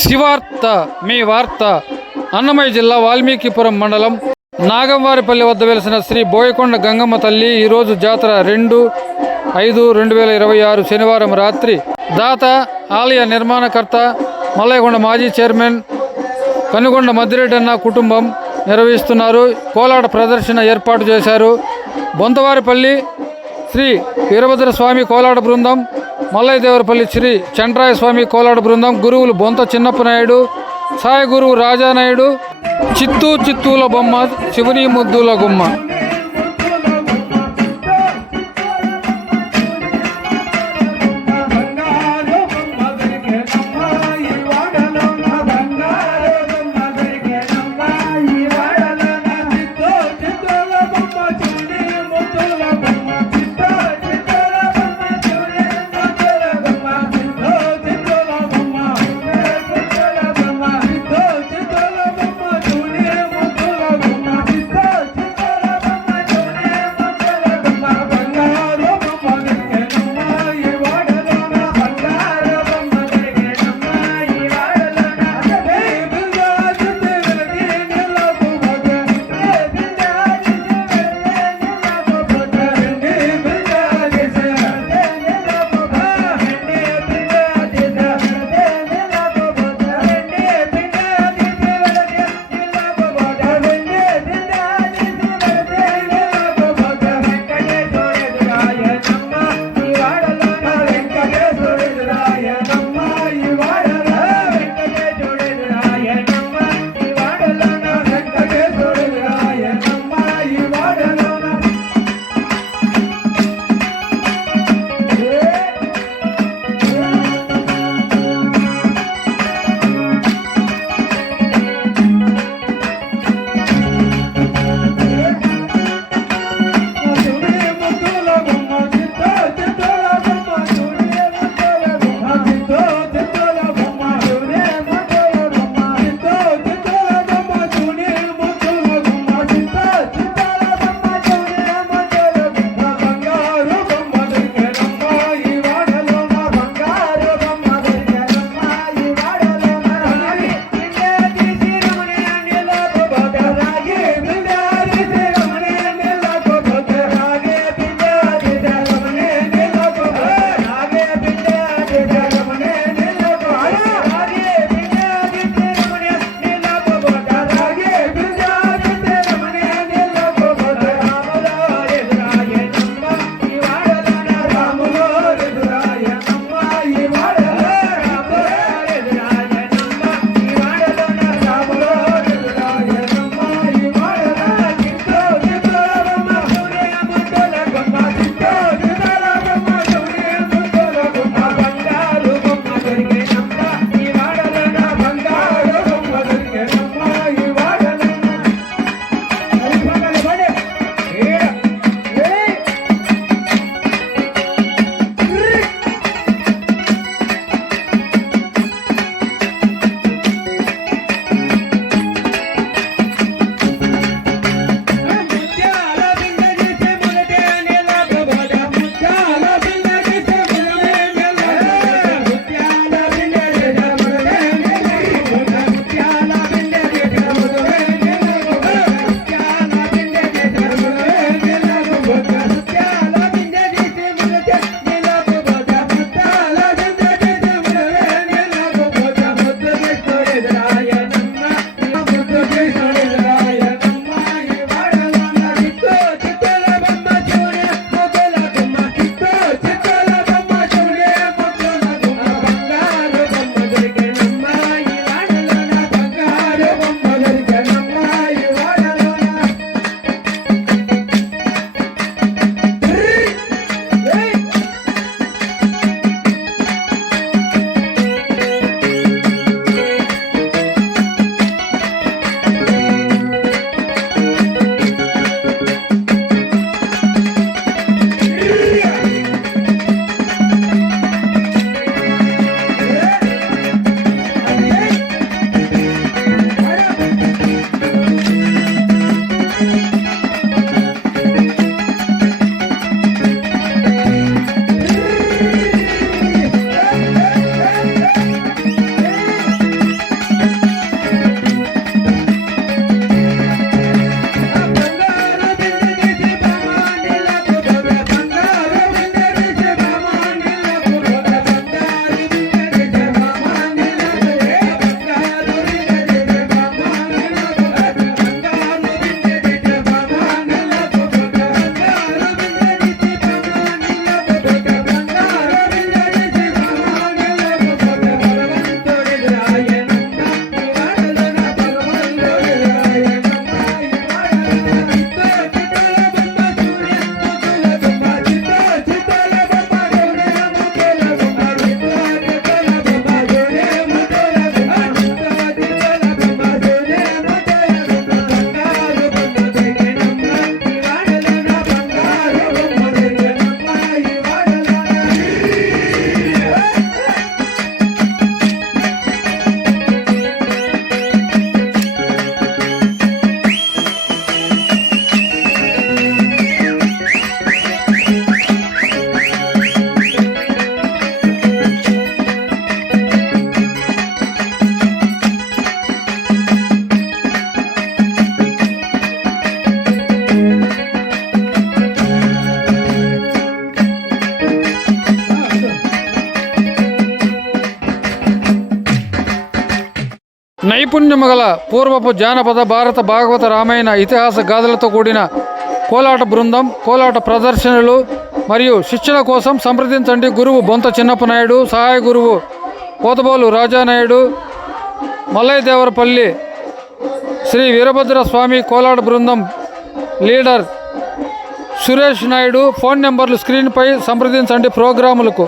శివార్త మీ వార్త. అన్నమయ్య జిల్లా వాల్మీకిపురం మండలం నాగంవారిపల్లి వద్ద వెలిసిన శ్రీ బోయకొండ గంగమ్మ తల్లి ఈరోజు జాతర 2/5/2026 శనివారం రాత్రి దాత ఆలయ నిర్మాణకర్త మల్లయ్యకొండ మాజీ చైర్మన్ కనుగొండ మద్దిరెడ్డి అన్న కుటుంబం నిర్వహిస్తున్నారు. కోలాట ప్రదర్శన ఏర్పాటు చేశారు. బొంతవారిపల్లి శ్రీ వీరభద్రస్వామి కోలాట బృందం, మల్లయ్యదేవరపల్లి శ్రీ చండ్రాయ స్వామి కోలాట బృందం, గురువులు బొంత చిన్నప్పనాయుడు, సాయ గురువు రాజానాయుడు, చిత్తూల బొమ్మ, శివుని ముద్దుల గుమ్మ. నైపుణ్యము గల పూర్వపు జానపద భారత భాగవత రామాయణ ఇతిహాస గాథలతో కూడిన కోలాట బృందం, కోలాట ప్రదర్శనలు మరియు శిక్షణ కోసం సంప్రదించండి. గురువు బొంత చిన్నప్ప నాయుడు, సహాయ గురువు పోతబోలు రాజానాయుడు, మల్లయ్యదేవరపల్లి శ్రీ వీరభద్ర స్వామి కోలాట బృందం లీడర్ సురేష్ నాయుడు. ఫోన్ నెంబర్లు స్క్రీన్పై సంప్రదించండి. ప్రోగ్రాములకు